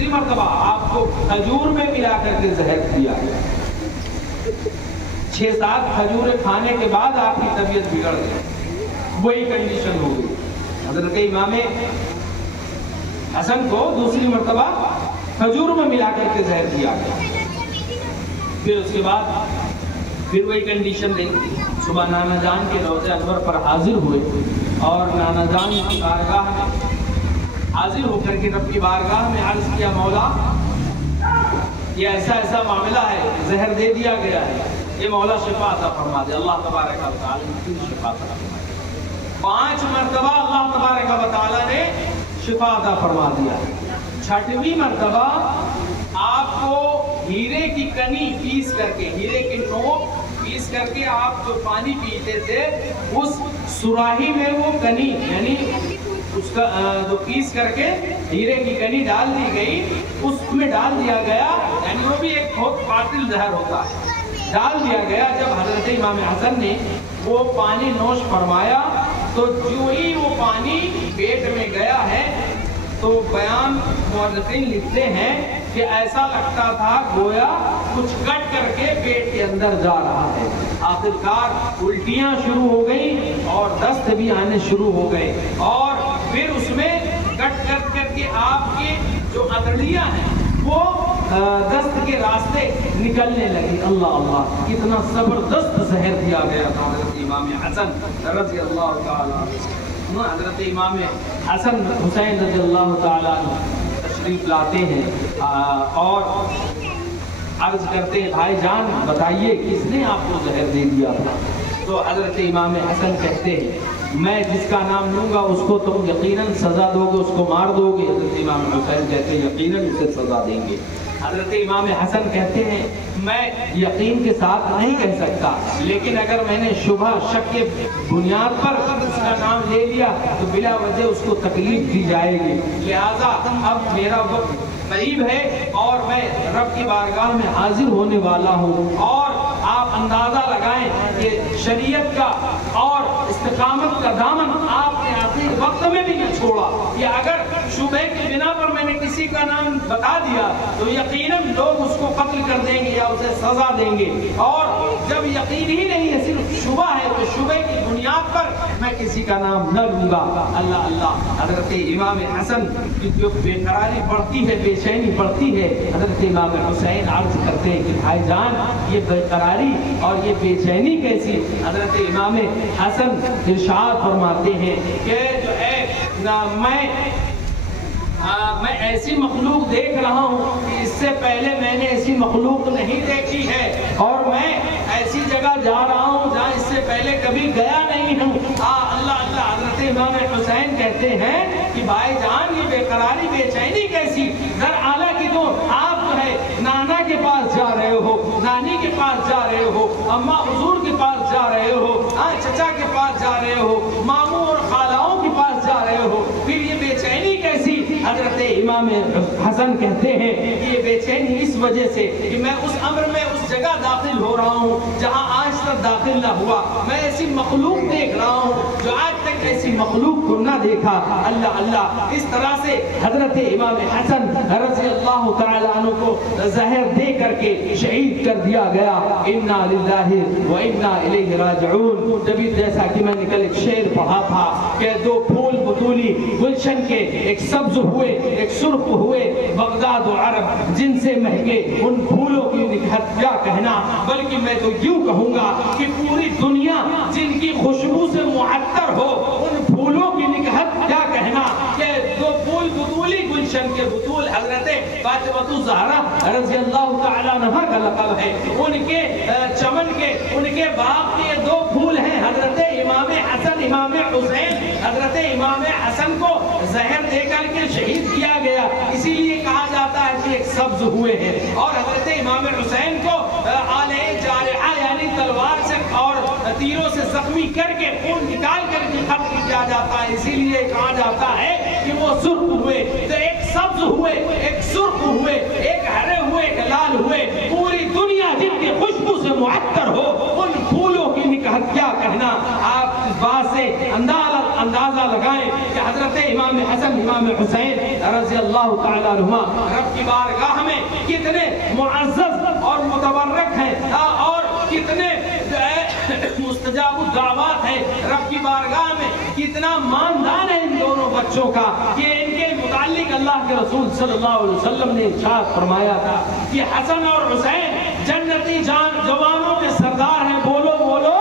دوسری مرتبہ آپ کو کھجور میں ملا کر کے زہر دیا گیا. 6-7 کھجوریں کھانے کے بعد آپ کی طبیعت بگڑ گئی, وہی کنڈیشن ہو گئی. حضرت امام حسن کو دوسری مرتبہ کھجور میں ملا کر کے زہر دیا گیا. پھر اس کے بعد پھر وہی کنڈیشن رہی. صبح نانا جان کے روضہ انور پر حاضر ہوئے اور نانا جان کی بارگاہ میں حاضر ہو کر کے رب کی بارگاہ میں عرض کیا, مولا یہ ایسا ایسا معاملہ ہے, زہر دے دیا گیا ہے, یہ مولا شفا عطا فرما دے. اللہ تبارک و تعالی نے شفا عطا فرما دی. 5 مرتبہ اللہ تبارک و تعالی نے شفا عطا فرما دیا. 6ویں مرتبہ آپ کو ہیرے کی کنی پیس کر کے, ہیرے کی ٹوپ پیس کر کے آپ جو پانی پیتے تھے اس سراہی میں وہ کنی یعنی اس کا جو پیس کر کے ہیرے کی کنی ڈال دی گئی, اس میں ڈال دیا گیا, یعنی وہ بھی ایک بہت قاتل زہر ہوتا ہے, ڈال دیا گیا. جب حضرت امام حسن نے وہ پانی نوش فرمایا تو جو ہی وہ پانی پیٹ میں گیا ہے تو بیان مورخین لکھتے ہیں کہ ایسا لگتا تھا گویا کچھ کٹ کر کے پیٹ کے اندر جا رہا ہے. آخرکار الٹیاں شروع ہو گئی اور دست بھی آنے شروع ہو گئے, اور پھر اس میں کٹ کر کے آپ کے جو اتڑیاں ہیں وہ دست کے راستے نکلنے لگی. اللہ اللہ, کتنا زبردست زہر دیا گیا تھا حضرت امام حسن رضی اللہ تعالیٰ. حضرت امام حسن حسین رضی اللہ تعالیٰ تشریف لاتے ہیں اور عرض کرتے ہیں, بھائی جان بتائیے کس نے آپ کو زہر دے دیا تھا؟ تو حضرت امام حسن کہتے ہیں, میں جس کا نام لوں گا اس کو تم یقیناً سزا دو گے, اس کو مار دو گے. حضرت امام حسین کہتے ہیں یقیناً اسے سزا دیں گے. حضرت امام حسن کہتے ہیں میں یقین کے ساتھ نہیں کہہ سکتا, لیکن اگر میں نے شبہ شک کے بنیاد پر اس کا نام لے لیا تو بلا وجہ اس کو تکلیف دی جائے گی. لہذا اب میرا وقت قریب ہے اور میں رب کی بارگاہ میں حاضر ہونے والا ہوں, اور آپ اندازہ لگائیں کہ شریعت کا اور استقامت کا دامن آپ نے آخری وقت میں بھی نہ چھوڑا. کہ اگر شبہ کی بنا پر میں نے کسی کا نام بتا دیا تو یقیناً لوگ اس کو قتل کر دیں گے یا اسے سزا دیں گے, اور جب یقین ہی نہیں ہے صرف شبہ ہے تو شبہ کی بنیاد پر میں کسی کا نام نہ لوں گا. اللہ اللہ, حضرت امام حسن کی جو بے قراری بڑھتی ہے, بے چینی بڑھتی ہے, حضرت امام حسین عرض کرتے ہیں کہ بھائی جان یہ بے قراری اور یہ بے چینی کیسی؟ حضرت امام حسن ارشاد فرماتے ہیں کہ جو ہے میں ایسی مخلوق دیکھ رہا ہوں کہ اس سے پہلے میں نے ایسی مخلوق نہیں دیکھی ہے, اور میں ایسی جگہ جا رہا ہوں جہاں اس سے پہلے کبھی گیا نہیں ہوں. اللہ اللہ, حضرت امام حسین کہتے ہیں کہ بھائی جان یہ بے قراری بے چینی کیسی؟ در اعلیٰ کی تو آپ جو ہے نانا کے پاس جا رہے ہو, نانی کے پاس جا رہے ہو, اماں حضور کے پاس جا رہے ہو, چچا کے پاس جا رہے ہو, ماموں اور خالاؤں کے پاس جا رہے ہو, پھر یہ بے چینی کیسی؟ حضرت امام حسن کہتے ہیں کہ یہ بے چینی اس وجہ سے کہ میں اس امر میں اس جگہ داخل ہو رہا ہوں جہاں آج تک داخل نہ ہوا. میں ایسی مخلوق دیکھ رہا ہوں جو آج تک ایسی مخلوق کو نہ دیکھا. اللہ اللہ, اس طرح سے حضرت امام حسن رضی اللہ تعالیٰ عنہ کو زہر دے کر کے شہید کر دیا گیا. انا للہ و انا الیہ راجعون. جبھی جیسا کہ میں نے کل ایک شعر پڑھا تھا کہ 2 پھول بطولی گلشن کے, ایک سبز ہوئے ایک سرخ ہوئے, بغداد و عرب جن سے مہکے ان پھولوں کی نکہت کیا کہنا. بلکہ میں تو یوں کہوں گا کہ پوری دنیا جن کی خوشبو سے معطر ہو ان پھولوں کی نکہت کیا کہنا. کہ 2 پھول بطولی گلشن کے بطول حضرت فاطمہ الزہرا رضی اللہ تعالیٰ عنہا کا لقب ہے. ان کے چمن کے, ان کے باغ کے 2 پھول ہیں حضرت امام حسن امام حسین. حضرت امام حسن کو زہر دے کر کے شہید کیا گیا, اسی لیے کہا جاتا ہے کہ ایک سبز ہوئے ہیں. اور حضرت امام حسین کو آلے جارحہ یعنی تلوار سے اور تیروں سے زخمی کر کے خون نکال کر کے ختم کیا جاتا ہے, اسی لیے کہا جاتا ہے کہ وہ سرخ ہوئے. تو ایک سبز ہوئے, ایک سرخ ہوئے, ایک ہرے ہوئے, ایک لال ہوئے, پوری دنیا جن کی خوشبو سے معطر ہو ان پھولوں کی نکہت کیا کہنا. آپ اس بات سے اندازہ اندازہ لگائیں کہ حضرت امام حسن امام حسین رضی اللہ تعالی عنہما رب کی بارگاہ میں کتنے معزز اور متبرک ہیں اور کتنے مستجاب الدعوات ہے رب کی بارگاہ میں، کتنا ماندان ہے ان دونوں بچوں کا کہ ان کے متعلق اللہ کے رسول صلی اللہ علیہ وسلم نے ارشاد فرمایا تھا کہ حسن اور حسین جنتی جوانوں کے سردار ہیں، بولو بولو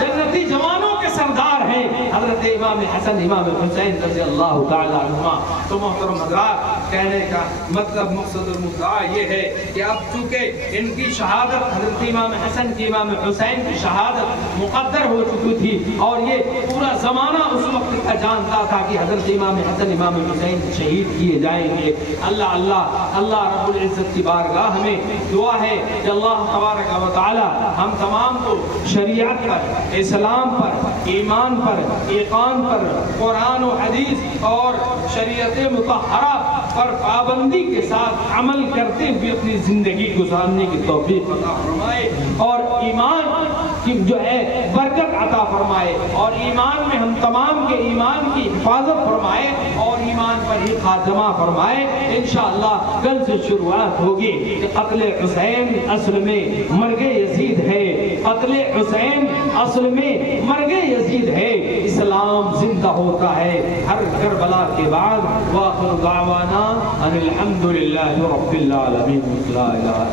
جنتی جوانوں کے سردار ہیں حضرت امام حسن امام حسین رضی اللہ تعالی عنہما۔ تو محترم حضرات، کہنے کا مطلب مقصد اور مدعا یہ ہے کہ اب چونکہ ان کی شہادت حضرت امام حسن کی امام حسین کی شہادت مقدر ہو چکی تھی اور یہ پورا زمانہ اس وقت کا جانتا تھا کہ حضرت امام حسن امام حسین شہید کیے جائیں گے، اللہ اللہ اللہ رب العزت کی بارگاہ میں دعا ہے کہ اللہ تبارک و تعالی ہم تمام کو شریعت پر، اسلام پر، ایمان پر، ایقان پر، قرآن و حدیث اور شریعت مطہرہ پر پابندی کے ساتھ عمل کرتے ہوئے اپنی زندگی گزارنے کی توفیق عطا فرمائے اور ایمان کی جو ہے برکت عطا فرمائے اور ایمان میں ہم تمام کے ایمان کی حفاظت فرمائے اور ایمان پر ہی خاتمہ فرمائے۔ انشاءاللہ کل سے شروعات ہوگی کہ قتل حسین اصل میں مرگ یزید ہے، قتل حسین اصل میں مرگ یزید ہے، اسلام زندہ ہوتا ہے ہر کربلا کے بعد۔ وآخر دعوانا ان الحمدللہ رب العالمین۔ لا الہ